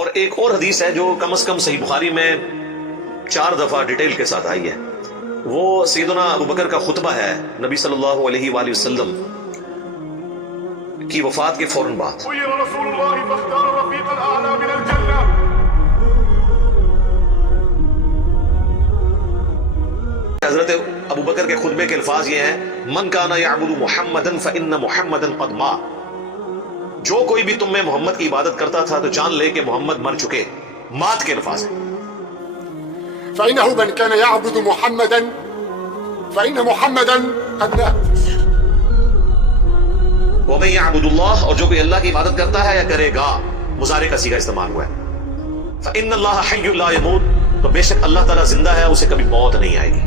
اور ایک اور حدیث ہے جو کم از کم صحیح بخاری میں 4 دفعہ ڈیٹیل کے ساتھ آئی ہے، وہ سیدنا ابو بکر کا خطبہ ہے نبی صلی اللہ علیہ وآلہ وسلم کی وفات کے فوراً بعد۔ حضرت ابو بکر کے خطبے کے الفاظ یہ ہیں، من کان یعبد محمدا فإن محمدا قد مات، جو کوئی بھی تم میں محمد کی عبادت کرتا تھا تو جان لے کہ محمد مر چکے۔ مات کے الفاظ ہیں۔ فإنه من كان يعبد محمدا فإن محمدا قد مات۔ ومن يعبد الله، اور جو کوئی اللہ کی عبادت کرتا ہے یا کرے گا، مضارع کا صیغہ استعمال ہوا ہے، فإن الله حي لا يموت، تو بے شک اللہ تعالیٰ زندہ ہے، اسے کبھی موت نہیں آئے گی۔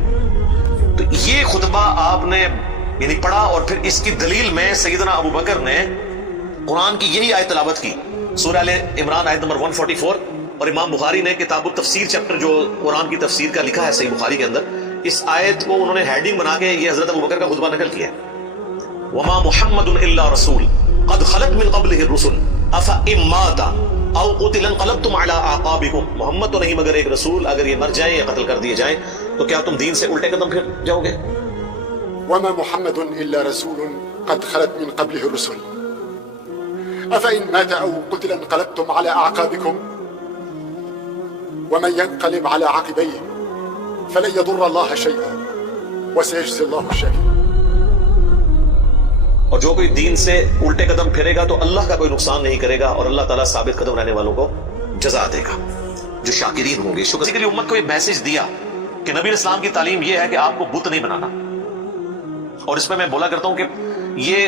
تو یہ خطبہ آپ نے یعنی پڑھا، اور پھر اس کی دلیل میں سیدنا ابو بکر نے قرآن کی یہی آیت تلاوت کی، سورہ آل عمران آیت نمبر 144، اور امام بخاری نے کتاب التفسیر چیپٹر جو قرآن کی تفسیر کا لکھا ہے صحیح بخاری کے اندر، اس آیت کو انہوں نے ہیڈنگ بنا کے یہ حضرت ابو بکر کا خطبہ نقل کیا ہے، وما محمد الا رسول قد خلت من قبلہ الرسل افإن مات او قتل انقلبتم على اعقابکم، محمد تو نہیں مگر ایک رسول، اگر یہ مر جائیں یا قتل کر دیے جائیں تو کیا تم دین سے الٹے قدم پھر جاؤ گے؟ وما محمد الا رسول قد خلت من قبله الرسل افإن مات او قتل انقلبتم على اعقابكم ومن ينقلب على عقبيه فلن يضر الله شيئا وسيجزي الله الشاكرين۔ اور جو کوئی دین سے الٹے قدم پھرے گا تو اللہ کا کوئی نقصان نہیں کرے گا، اور اللہ تعالیٰ ثابت قدم رہنے والوں کو جزا دے گا جو شاکرین ہوں گے۔ شکر کے لیے امت کو یہ میسج دیا کہ نبی اسلام کی تعلیم یہ ہے کہ آپ کو بت نہیں بنانا، اور اس میں میں بولا کرتا ہوں کہ یہ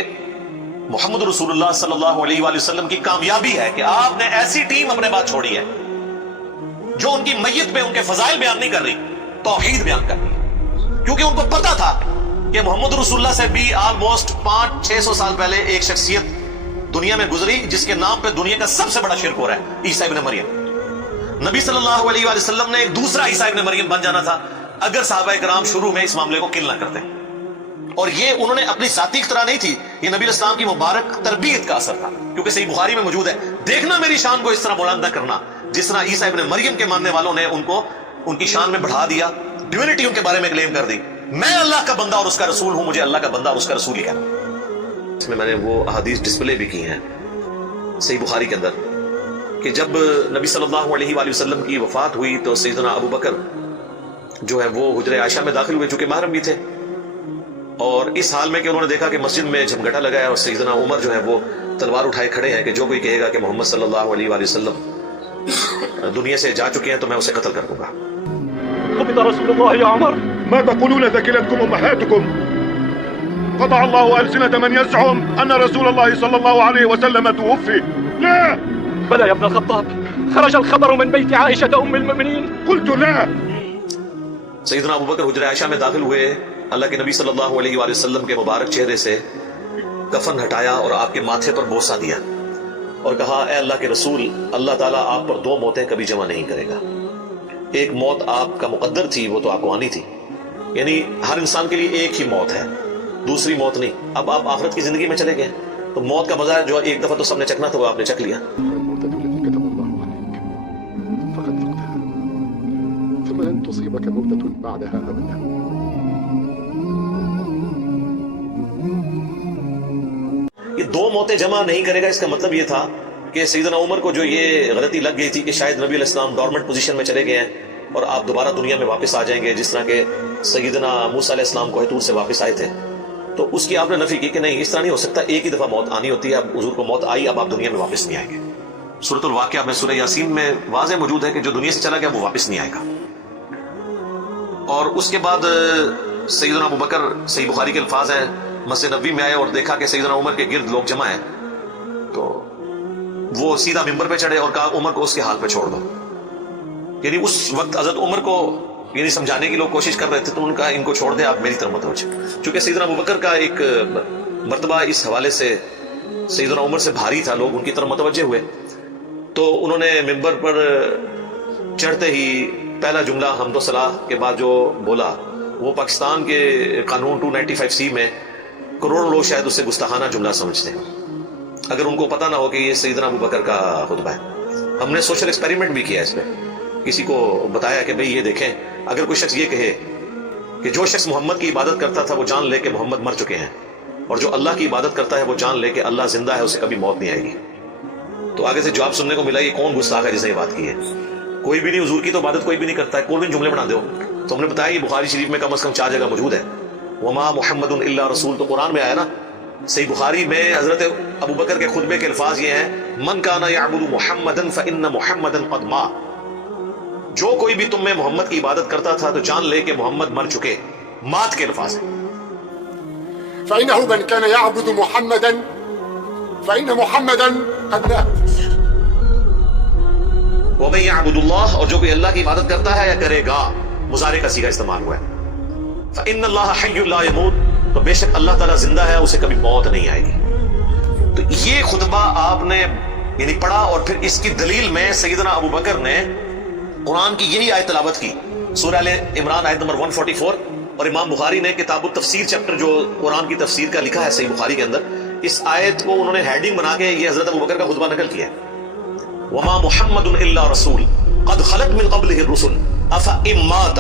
محمد رسول اللہ صلی اللہ علیہ وآلہ وسلم کی کامیابی ہے کہ آپ نے ایسی ٹیم اپنے بعد چھوڑی ہے جو ان کی میت میں ان کے فضائل بیان نہیں کر رہی، توحید بیان کر رہی، کیونکہ ان کو پتا تھا کہ محمد رسول اللہ سے بھی آلموسٹ 500-600 سال پہلے ایک شخصیت دنیا میں گزری جس کے نام پہ دنیا کا سب سے بڑا شرک ہو رہا ہے، عیسیٰ ابن مریم۔ نبی صلی اللہ علیہ وآلہ وسلم نے ایک دوسرا عیسیٰ ابن مریم بن جانا تھا اگر صحابہ کرام شروع میں اس معاملے کو کل نہ کرتے، اور یہ انہوں نے اپنی ذاتی اختراع نہیں تھی، یہ نبی اسلام کی مبارک تربیت کا اثر تھا، کیونکہ صحیح بخاری میں موجود ہے، دیکھنا میری شان کو اس طرح بلند نہ کرنا جس طرح عیسیٰ ابن مریم کے ماننے والوں نے ان کو ان کی شان میں بڑھا دیا، ڈیوینٹی ان کے بارے میں کلیم کر دی، میں اللہ کا بندہ اور اس کا رسول ہوں، مجھے اللہ کا بندہ اور اس کا رسول ہی کہنا۔ اس میں میں نے وہ احادیث ڈسپلے بھی کی ہیں صحیح بخاری کے اندر کہ جب نبی صلی اللہ علیہ وآلہ وسلم کی وفات ہوئی تو سیدنا ابو بکر جو ہے وہ حجرہ عائشہ میں داخل ہوئے، چونکہ محرم بھی تھے، اور اس حال میں کہ انہوں نے دیکھا کہ مسجد میں جھمگٹا لگا ہے اور سیدنا عمر جو ہے وہ تلوار اٹھائے کھڑے ہیں کہ جو کوئی کہے گا کہ محمد صلی اللہ علیہ وآلہ وسلم دنیا سے جا چکے ہیں تو میں اسے قتل کر دوں گا۔ قبض رسول الله يا عمر، ما تقولون ذكرتكم أمهاتكم؟ قطع الله ألسنة من يزعم أن رسول الله صلى الله عليه وسلم توفي. لا، بلى يا ابن الخطاب، خرج الخبر من بيت عائشة أم المؤمنين. قلت لا۔ سیدنا ابو بکر حجرہ عائشہ میں داخل ہوئے، اللہ کے نبی صلی اللہ علیہ وآلہ وسلم کے مبارک چہرے سے کفن ہٹایا اور آپ کے ماتھے پر بوسہ دیا اور کہا، اے اللہ کے رسول، اللہ تعالیٰ آپ پر 2 موتیں کبھی جمع نہیں کرے گا، ایک موت آپ کا مقدر تھی، وہ تو آپ کو آنی تھی، یعنی ہر انسان کے لیے ایک ہی موت ہے، دوسری موت نہیں، اب آپ آخرت کی زندگی میں چلے گئے تو موت کا مزہ جو ایک دفعہ تو سب نے چکھنا تھا وہ آپ نے چکھ لیا۔ فلن تصيبك موتة بعدها أبدا۔ یہ 2 موتیں جمع نہیں کرے گا، اس کا مطلب یہ تھا کہ سیدنا عمر کو جو یہ غلطی لگ گئی تھی کہ شاید نبی علیہ السلام ڈورمنٹ پوزیشن میں چلے گئے ہیں اور آپ دوبارہ دنیا میں واپس آ جائیں گے جس طرح کہ سیدنا موسیٰ علیہ السلام کوہ طور سے واپس آئے تھے، تو اس کی آپ نے نفی کی کہ نہیں، اس طرح نہیں ہو سکتا، ایک ہی دفعہ موت آنی ہوتی ہے، اب حضور کو موت آئی، اب آپ دنیا میں واپس نہیں آئیں گے۔ سورۃ الواقعہ میں سورہ یاسین میں واضح موجود ہے کہ جو دنیا سے چلا گیا وہ واپس نہیں آئے گا۔ اور اس کے بعد سیدنا ابو بکر، صحیح بخاری کے الفاظ ہیں، مسجد نبوی میں آئے اور دیکھا کہ سیدنا عمر کے گرد لوگ جمع ہیں، تو وہ سیدھا ممبر پہ چڑھے اور کہا عمر کو اس کے حال پہ چھوڑ دو، یعنی اس وقت حضرت عمر کو یعنی سمجھانے کی لوگ کوشش کر رہے تھے تو انہوں نے کہا ان کو چھوڑ دیں، آپ میری طرف متوجہ، چونکہ سیدنا ابو بکر کا ایک مرتبہ اس حوالے سے سیدنا عمر سے بھاری تھا، لوگ ان کی طرف متوجہ ہوئے تو انہوں نے ممبر پر چڑھتے ہی پہلا جملہ حمد و ثنا کے بعد جو بولا وہ پاکستان کے قانون 295C میں کروڑوں لوگ شاید اسے گستاخانہ جملہ سمجھتے ہیں، اگر ان کو پتہ نہ ہو کہ یہ سیدنا ابو بکر کا خطبہ ہے۔ ہم نے سوشل ایکسپیریمنٹ بھی کیا اس پہ، کسی کو بتایا کہ بھئی یہ دیکھیں، اگر کوئی شخص یہ کہے کہ جو شخص محمد کی عبادت کرتا تھا وہ جان لے کہ محمد مر چکے ہیں، اور جو اللہ کی عبادت کرتا ہے وہ جان لے کہ اللہ زندہ ہے، اسے کبھی موت نہیں آئے گی، تو آگے سے جواب سننے کو ملا یہ کون گستاخ ہے جس نے یہ بات کی ہے؟ کوئی بھی نہیں، حضور کی تو عبادت کوئی بھی نہیں کرتا ہے، کوئی بھی جملے بنا دو۔ تو ہم نے بتایا یہ بخاری شریف میں کم از کم 4 جگہ موجود ہے، وما محمد الا رسول، تو قرآن میں آیا نا۔ صحیح بخاری میں حضرت ابو بکر کے خطبے کے الفاظ یہ ہیں، من کان یعبد محمدا فان محمدا قد مات، جو کوئی بھی تم میں محمد کی عبادت کرتا تھا تو جان لے کہ محمد مر چکے، مات کے الفاظ ہیں۔ فإنه من كان يعبد محمدا فإن محمدا قد مات، ومن يعبد اللہ، اور جو کوئی اللہ کی عبادت کرتا ہے یا کرے گا، مضارع کا صیغہ استعمال ہوا ہے، فإن اللہ حی لا يموت، تو بے شک اللہ تعالیٰ زندہ ہے، اسے کبھی موت نہیں آئے گی۔ تو یہ خطبہ آپ نے یعنی پڑھا، اور پھر اس کی دلیل میں سیدنا ابو بکر نے قرآن کی یہی آیت تلاوت کی، سورہ آل عمران آیت نمبر 144، اور امام بخاری نے کتاب التفسیر چیپٹر جو قرآن کی تفسیر کا لکھا ہے صحیح بخاری کے اندر، اس آیت کو انہوں نے ہیڈنگ بنا کے یہ حضرت ابو بکر کا خطبہ نقل کیا ہے، وما محمد الا رسول قد خلت من قبلہ الرسل افإن مات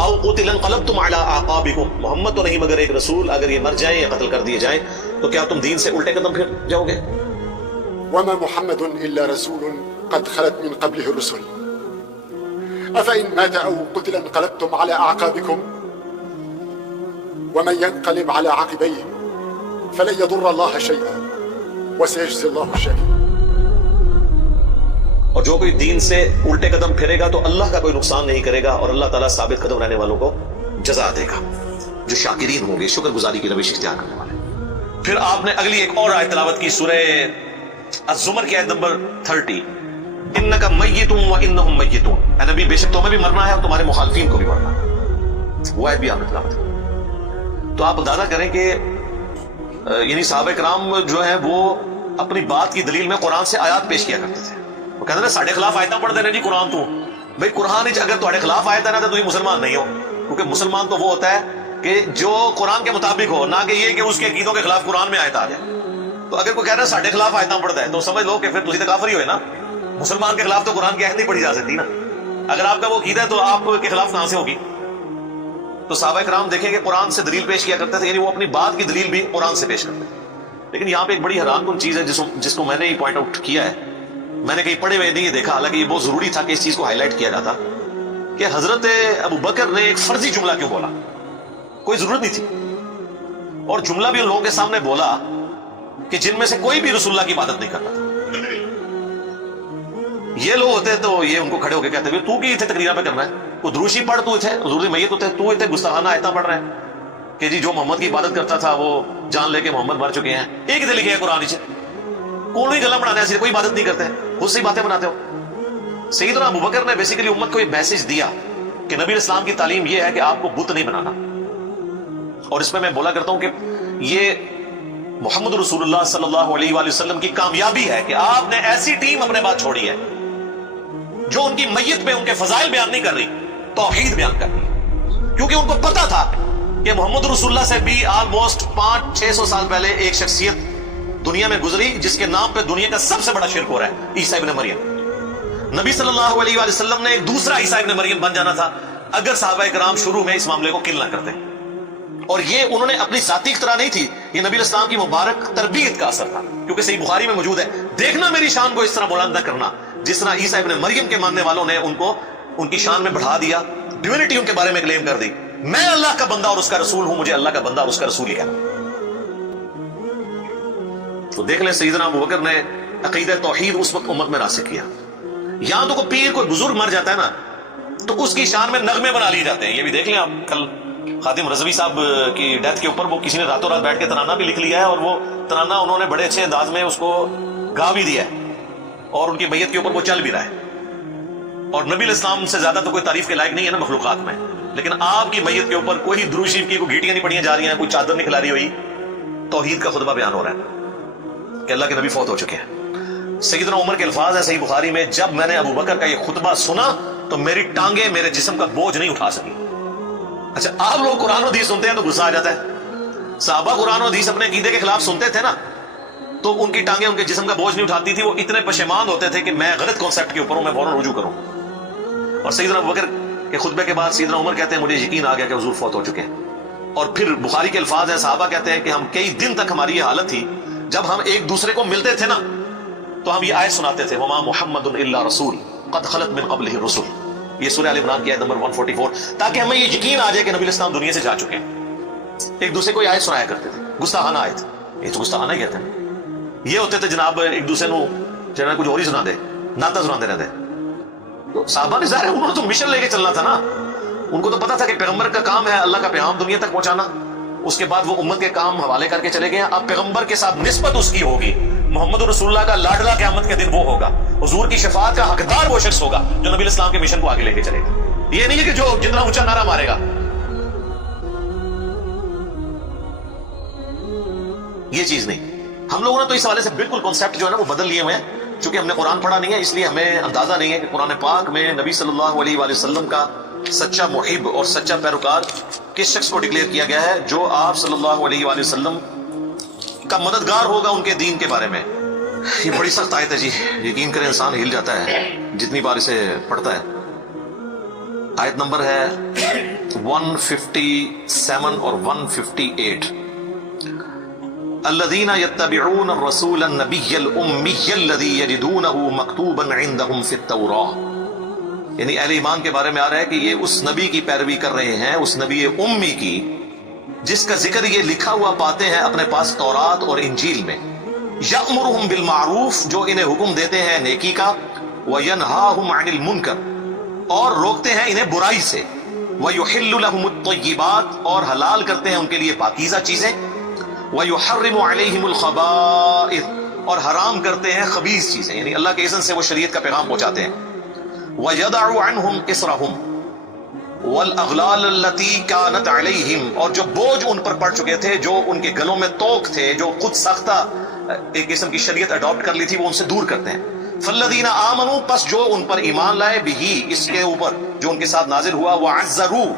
او قتل انقلبتم على اعقابکم، محمد تو نہیں مگر ایک رسول، اگر یہ مر جائیں یا قتل کر دیے جائیں تو کیا تم دین سے الٹے قدم پھر جاؤ گے؟ وما محمد إلا رسول قد خلت من قبله الرسل أفإن مات أو قتل انقلبتم على أعقابكم ومن ينقلب على عقبيه فلن يضر الله شيئا وسيجزي الله الشاكرين۔ اور جو کوئی دین سے الٹے قدم پھرے گا تو اللہ کا کوئی نقصان نہیں کرے گا، اور اللہ تعالیٰ ثابت قدم رہنے والوں کو جزا دے گا، جو شاکرین ہوں گے، شکر گزاری کی روش اختیار کرنے والے۔ پھر آپ نے اگلی ایک اور آیت تلاوت کی، سورہ الزمر کی آیت نمبر 30، انک میت وانہم میتون، اے نبی بے شک تمہیں بھی مرنا ہے اور تمہارے مخالفین کو بھی مرنا ہے، وہ آیت بھی آپ نے تلاوت کی۔ تو آپ اندازہ کریں کہ یعنی صحابہ کرام جو ہیں وہ اپنی بات کی دلیل میں قرآن سے آیات پیش کیا کرتے تھے، وہ کہتے ہیں ساڑھے خلاف آیتاں پڑھ دینا جی قرآن تو بھائی قرآن اگر تھوڑے خلاف آیت ہے نا تو یہ مسلمان نہیں ہو، کیونکہ مسلمان تو وہ ہوتا ہے کہ جو قرآن کے مطابق ہو، نہ کہ یہ کہ اس کے عقیدوں کے خلاف قرآن میں آیت آ جائے۔ تو اگر کوئی کہہ رہا ہے ساڑھے خلاف آیتاں پڑھتا ہے تو سمجھ لو کہ پھر تسی تو کافر ہی ہوئے نا، مسلمان کے خلاف تو قرآن کی آیت نہیں پڑھی جا سکتی نا، اگر آپ کا وہ عقیدہ ہے تو آپ کے خلاف کہاں سے ہوگی؟ تو صحابہ کرام دیکھیں کہ قرآن سے دلیل پیش کیا کرتے تھے، یعنی وہ اپنی بات کی دلیل بھی قرآن سے پیش کرتے تھے۔ لیکن یہاں پہ ایک بڑی حیران کن چیز ہے جس کو میں نے پوائنٹ آؤٹ کیا ہے، میں نے کہیں پڑھے ہوئے نہیں دیکھا، حالانکہ یہ بہت ضروری تھا کہ اس چیز کو ہائی لائٹ کیا جاتا کہ حضرت ابو بکر نے ایک فرضی جملہ کیوں بولا، کوئی ضرورت نہیں تھی، اور جملہ بھی ان لوگوں کے سامنے بولا کہ جن میں سے کوئی بھی رسول اللہ کی عبادت نہیں کرتا تھا۔ یہ لوگ ہوتے تو یہ ان کو کھڑے ہو کے کہتے تو کی اتنے تقریر پہ کرنا ہے، وہ دروشی پڑھ تو اتنے حضور میت ہوتے تو اتنے گستاخانہ آیتاں پڑھ رہے ہیں کہ جی جو محمد کی عبادت کرتا تھا وہ جان لے کے محمد مر چکے ہیں، ایک دے لکھے ہے قرآن سے، کوئی گلا بنانے ایسی کوئی عبادت نہیں کرتے، خود سے ہی باتیں بناتے ہو۔ سیدنا ابو بکر نے بیسیکلی امت کو یہ میسج دیا کہ نبی اسلام کی تعلیم یہ ہے کہ آپ کو بت نہیں بنانا، اور اس میں میں بولا کرتا ہوں کہ یہ محمد رسول اللہ صلی اللہ علیہ وآلہ وسلم کی کامیابی ہے کہ آپ نے ایسی ٹیم اپنے بعد چھوڑی ہے جو ان کی میت پہ ان کے فضائل بیان نہیں کر رہی، توحید بیان کر رہی، کیونکہ ان کو پتا تھا کہ محمد رسول اللہ سے بھی آلموسٹ 500-600 سال پہلے ایک شخصیت دنیا میں گزری جس کے نام پہ دنیا کا سب سے بڑا شرک ہو رہا ہے، عیسیٰ ابن مریم۔ نبی صلی اللہ علیہ وآلہ وسلم نے ایک دوسرا عیسیٰ ابن مریم بن جانا تھا اگر صحابہ کرام شروع میں اس معاملے کو کل نہ کرتے، اور یہ انہوں نے اپنی ذاتی اختراع نہیں تھی، یہ نبی اسلام کی مبارک تربیت کا اثر تھا، کیونکہ صحیح بخاری میں موجود ہے، دیکھنا میری شان کو اس طرح بلند نہ کرنا جس طرح عیسیٰ ابن مریم کے ماننے والوں نے ان کو ان کی شان میں بڑھا دیا، ڈیوینٹی ان کے بارے میں کلیم کر دی، میں اللہ کا بندہ اور اس کا رسول ہوں، مجھے اللہ کا بندہ اور اس کا رسول ہی کہنا۔ تو دیکھ لیں سیدنا ابو بکر نے عقیدہ توحید اس وقت امت میں راسخ کیا۔ یہاں تو کوئی پیر کوئی بزرگ مر جاتا ہے نا تو اس کی شان میں نغمے بنا لیے جاتے ہیں، یہ بھی دیکھ لیں آپ، کل خادم رضوی صاحب کی ڈیتھ کے اوپر وہ کسی نے راتوں رات بیٹھ کے ترانہ بھی لکھ لیا ہے، اور وہ ترانہ انہوں نے بڑے اچھے انداز میں اس کو گا بھی دیا ہے، اور ان کی میت کے اوپر وہ چل بھی رہا ہے، اور نبی الاسلام سے زیادہ تو کوئی تعریف کے لائق نہیں ہے نا مخلوقات میں، لیکن آپ کی میت کے اوپر کوئی درود شریف کی کوئی گھیٹیاں نہیں پڑھیاں جا رہی ہیں، کوئی چادر نہیں کھلاری ہوئی، توحید کا خطبہ بیان ہو رہا ہے کہ اللہ کے نبی فوت ہو چکے ہیں۔ سیدنا عمر کے الفاظ ہیں صحیح بخاری میں، جب میں نے ابو بکر کا یہ خطبہ سنا تو میری ٹانگیں میرے جسم کا بوجھ نہیں اٹھا سکی۔ اچھا آپ لوگ قرآن و حدیث سنتے ہیں تو غصہ آ جاتا ہے، صحابہ قرآن و حدیث اپنے عقیدے کے خلاف سنتے تھے نا، تو ان کی ٹانگیں ان کے جسم کا بوجھ نہیں اٹھاتی تھی. وہ اتنے پشیمان ہوتے تھے کہ میں غلط کانسیپٹ کے اوپر ہوں, میں فوراً رجوع کروں. اور سیدنا ابوبکر کے خطبے کے بعد سیدنا عمر کہتے ہیں مجھے یقین آ گیا کہ حضور فوت ہو چکے ہیں. اور پھر بخاری کے الفاظ ہیں, صحابہ کہتے ہیں کہ ہم کئی دن تک ہماری یہ حالت تھی, جب ہم ایک دوسرے کو ملتے تھے نا تو ہم یہ آیت سناتے تھے, وما محمد الا رسول قد خلت من قبلہ الرسل. یہ سورہ آل عمران کی آیت نمبر 144, تاکہ ہمیں یہ یقین آ جائے کہ نبی اسلام دنیا سے جا چکے ہیں. ایک دوسرے کو یہ آیت سنایا کرتے تھے, گستاخانہ آیت, یہ تو گستاخانہ ہی کہتے ہیں. یہ ہوتے تھے جناب ایک دوسرے کو چلنا کچھ اور ہی سنا دے, ناتا سناتے رہتے. تو صحابہ نے ظاہر ہے انہوں نے تو مشن لے کے چلنا تھا نا, ان کو تو پتا تھا کہ پیغمبر کا کام ہے اللہ کا پیغام دنیا تک پہنچانا. اس کے بعد وہ امت کے کام حوالے کر کے چلے گئے. اب پیغمبر کے ساتھ نسبت اس کی ہوگی, محمد رسول اللہ کا لاڈلا قیامت کے دن وہ ہوگا, حضور کی شفاعت کا حقدار وہ شخص ہوگا جو نبی اسلام کے مشن کو آگے لے کے چلے گا. یہ نہیں ہے کہ جو جتنا اونچا نعرہ مارے گا. یہ چیز نہیں. ہم لوگوں نے تو اس حوالے سے بالکل کانسیپٹ جو ہے نا وہ بدل لیے ہوئے ہیں. چونکہ ہم نے قرآن پڑھا نہیں ہے اس لیے ہمیں اندازہ نہیں ہے کہ قرآن پاک میں نبی صلی اللہ علیہ وآلہ وسلم کا سچا محب اور سچا پیروکار کس شخص کو ڈکلیئر کیا گیا ہے جو آپ صلی اللہ علیہ وآلہ وسلم کا مددگار ہوگا ان کے دین کے بارے میں. یہ بڑی سخت آیت ہے جی, یقین کریں انسان ہل جاتا ہے جتنی بار اسے پڑھتا ہے. آیت نمبر ہے 157 اور 158. الذين يتبعون الرسول النبي الأمي الذي يجدونه مكتوبا عندهم في التوراة. یعنی اہل ایمان کے بارے میں آ رہا ہے کہ یہ اس نبی کی پیروی کر رہے ہیں, اس نبی امی کی جس کا ذکر یہ لکھا ہوا پاتے ہیں اپنے پاس تورات اور انجیل میں. یأمرهم بالمعروف, جو انہیں حکم دیتے ہیں نیکی کا, وینہاہم عن المنکر, اور روکتے ہیں انہیں برائی سے, ویحل لهم الطیبات, اور حلال کرتے ہیں ان کے لیے پاکیزہ چیزیں, وَيُحَرِّمُ عَلَيْهِمُ الْخَبَائِثَ, اور حرام کرتے ہیں خبیث چیزیں, یعنی اللہ کے اذن سے وہ شریعت کا پیغام پہنچاتے ہیں. وَيَدَعُ عَنْهُمْ إِصْرَهُمْ وَالْأَغْلَالَ الَّتِي كَانَتْ عَلَيْهِمْ, اور جو بوجھ ان پر پڑ چکے تھے, جو ان کے گلوں میں توق تھے, جو خود ساختہ ایک قسم کی شریعت اڈاپٹ کر لی تھی, وہ ان سے دور کرتے ہیں. فَالَّذِينَ آمَنُوا, پس جو ان پر ایمان لائے, بِهِ, اس کے اوپر جو ان کے ساتھ نازل ہوا, وَعَزَّرُوا,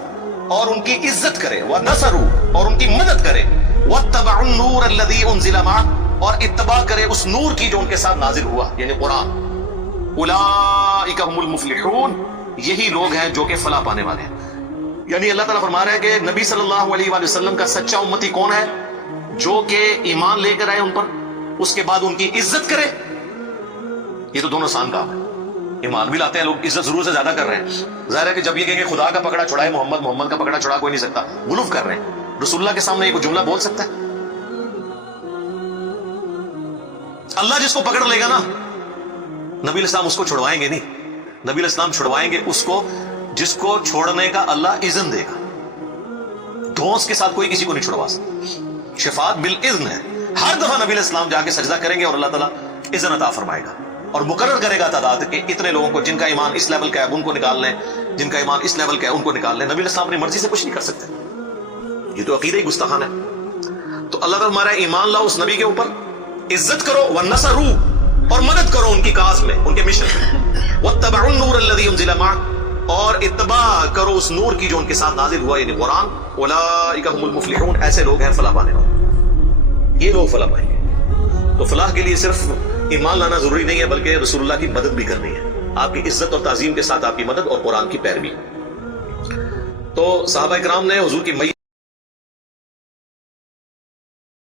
اور ان کی عزت کرے, وَنَصَرُوا, اور ان کی مدد کرے, وَاتَّبَعُوا النُّورَ الَّذِي أُنزِلَ مَعَهُ, اور اتباع کرے اس نور کی جو ان کے ساتھ نازل ہوا, یعنی قرآن. اولئک هم المفلحون, یہی لوگ ہیں جو کہ فلاح پانے والے ہیں. یعنی اللہ تعالیٰ فرما رہا ہے کہ نبی صلی اللہ علیہ وآلہ وسلم کا سچا امتی کون ہے؟ جو کہ ایمان لے کر آئے ان پر, اس کے بعد ان کی عزت کرے. یہ تو دونوں آسان کام ہے. ایمان بھی لاتے ہیں لوگ, عزت ضرور سے زیادہ کر رہے ہیں. ظاہر ہے کہ جب یہ کہیں کہ خدا کا پکڑا چھڑائے محمد, محمد کا پکڑا چھڑا کوئی نہیں سکتا, غلوف کر رہے ہیں. رسول اللہ کے سامنے یہ کوئی جملہ بول سکتا ہے؟ اللہ جس کو پکڑ لے گا نا, نبی الاسلام اس کو چھڑوائیں گے نہیں. نبی الاسلام چھڑوائیں گے اس کو جس کو چھوڑنے کا اللہ اذن دے گا. دھونس کے ساتھ کوئی کسی کو نہیں چھڑوا سکتا. شفاعت بالاذن ہے. ہر دفعہ نبی الاسلام جا کے سجدہ کریں گے اور اللہ تعالیٰ اذن عطا فرمائے گا اور مقرر کرے گا تعداد کہ اتنے لوگوں کو جن کا ایمان اس لیول کا ہے ان کو نکال لیں, جن کا ایمان اس لیول کا ہے ان کو نکال لیں. نبی الاسلام اپنی مرضی سے کچھ نہیں کر سکتے. یہ تو عقیدہ ہی گستاخانہ ہے. تو اللہ تعالیٰ ہمارا ایمان لاؤ اس نبی کے اوپر, عزت کرو, وَنَصَرُوا, اور مدد کرو ان کی کاز میں, ان کے مشن میں. وَاتَّبَعُوا النُّورَ الَّذِي أُنزِلَ مَعَهُ, اور اتباع کرو اس نور کی جو ان کے ساتھ نازل ہوا, یعنی قرآن. اولئک هم المفلحون, ایسے لوگ ہیں فلاح پانے والے. یہ لوگ فلاح پائیں گے. تو فلاح کے لیے صرف ایمان لانا ضروری نہیں ہے بلکہ رسول اللہ کی مدد بھی کرنی ہے. آپ کی عزت اور تعظیم کے ساتھ آپ کی مدد اور قرآن کی پیروی. تو صحابہ کرام نے حضور کی